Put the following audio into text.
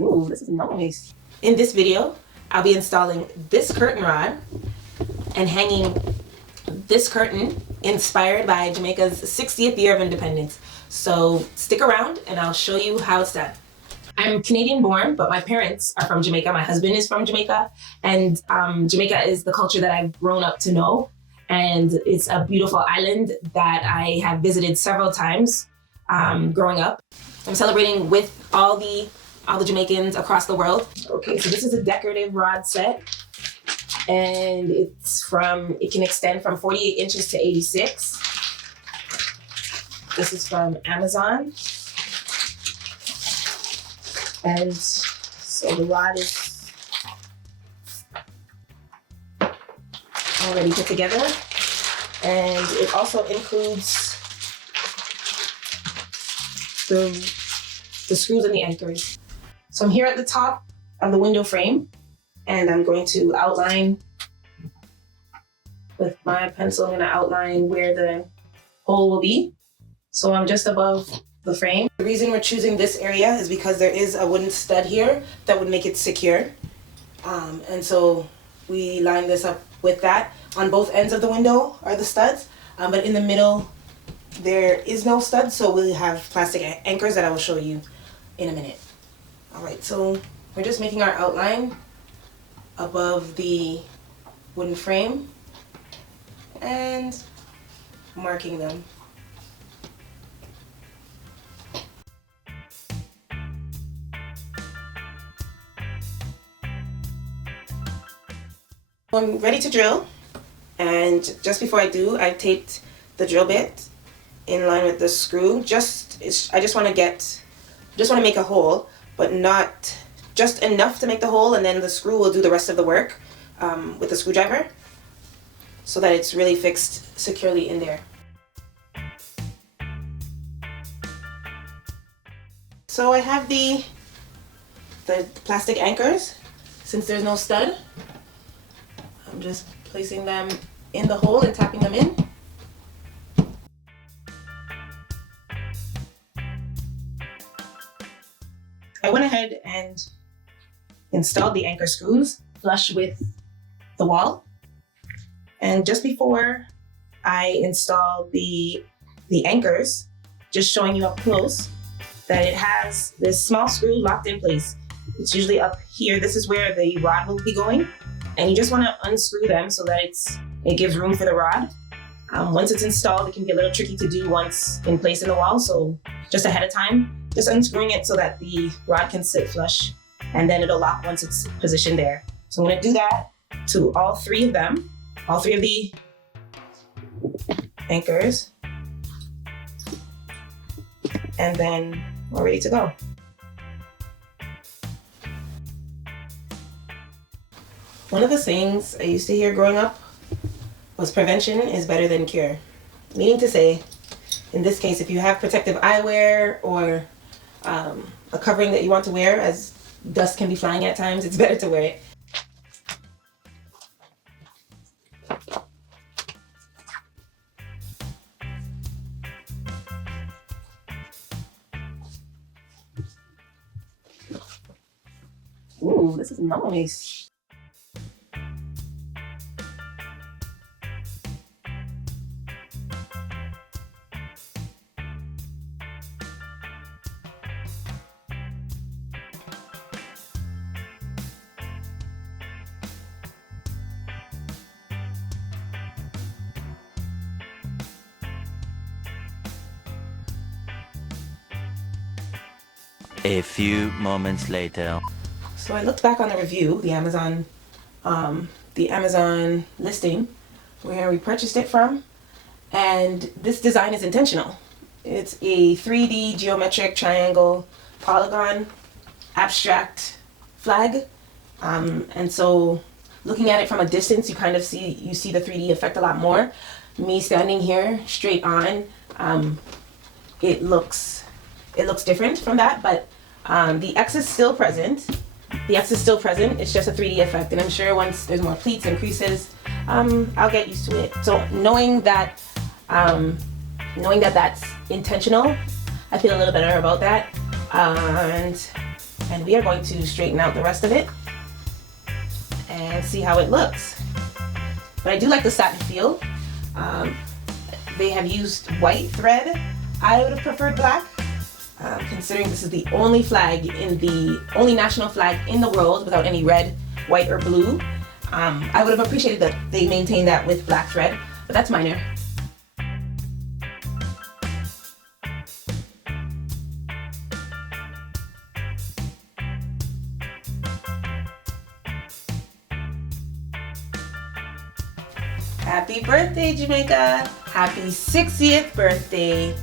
Ooh, this is nice. In this video, I'll be installing this curtain rod and hanging this curtain inspired by Jamaica's 60th year of independence. So stick around and I'll show you how it's done. I'm Canadian born, but my parents are from Jamaica. My husband is from Jamaica, and Jamaica is the culture that I've grown up to know. And it's a beautiful island that I have visited several times growing up. I'm celebrating with all the Jamaicans across the world. Okay, so this is a decorative rod set, and it can extend from 48 inches to 86. This is from Amazon. And so the rod is already put together, and it also includes the screws and the anchors. So I'm here at the top of the window frame, and I'm going to outline with my pencil. I'm going to outline where the hole will be. So I'm just above the frame. The reason we're choosing this area is because there is a wooden stud here that would make it secure. And so we line this up with that. On both ends of the window are the studs, but in the middle there is no stud, so we'll have plastic anchors that I will show you in a minute. All right, so we're just making our outline above the wooden frame and marking them. I'm ready to drill, and just before I do, I taped the drill bit in line with the screw. I just want to make a hole, but not just enough to make the hole, and then the screw will do the rest of the work with the screwdriver so that it's really fixed securely in there. So I have the plastic anchors. Since there's no stud, I'm just placing them in the hole and tapping them in. I went ahead and installed the anchor screws flush with the wall. And just before I installed the anchors, just showing you up close, that it has this small screw locked in place. It's usually up here. This is where the rod will be going. And you just want to unscrew them so that it gives room for the rod. Once it's installed, it can be a little tricky to do once in place in the wall. So just ahead of time, just unscrewing it so that the rod can sit flush, and then it'll lock once it's positioned there. So I'm going to do that to all three of them, all three of the anchors. And then we're ready to go. One of the sayings I used to hear growing up was prevention is better than cure. Meaning to say, in this case, if you have protective eyewear or a covering that you want to wear, as dust can be flying at times, it's better to wear it. Ooh, this is nice. A few moments later. So I looked back on the review, the Amazon listing where we purchased it from, and this design is intentional. It's a 3D geometric triangle polygon abstract flag, and so looking at it from a distance, you kind of see the 3D effect a lot more. Me standing here straight on, it looks different from that, but the X is still present. It's just a 3D effect, and I'm sure once there's more pleats and creases, I'll get used to it. So knowing that that's intentional, I feel a little better about that. And And we are going to straighten out the rest of it and see how it looks. But I do like the satin feel. They have used white thread. I would have preferred black, considering this is the only only national flag in the world without any red, white, or blue. I would have appreciated that they maintained that with black thread, but that's minor. Happy birthday, Jamaica! Happy 60th birthday!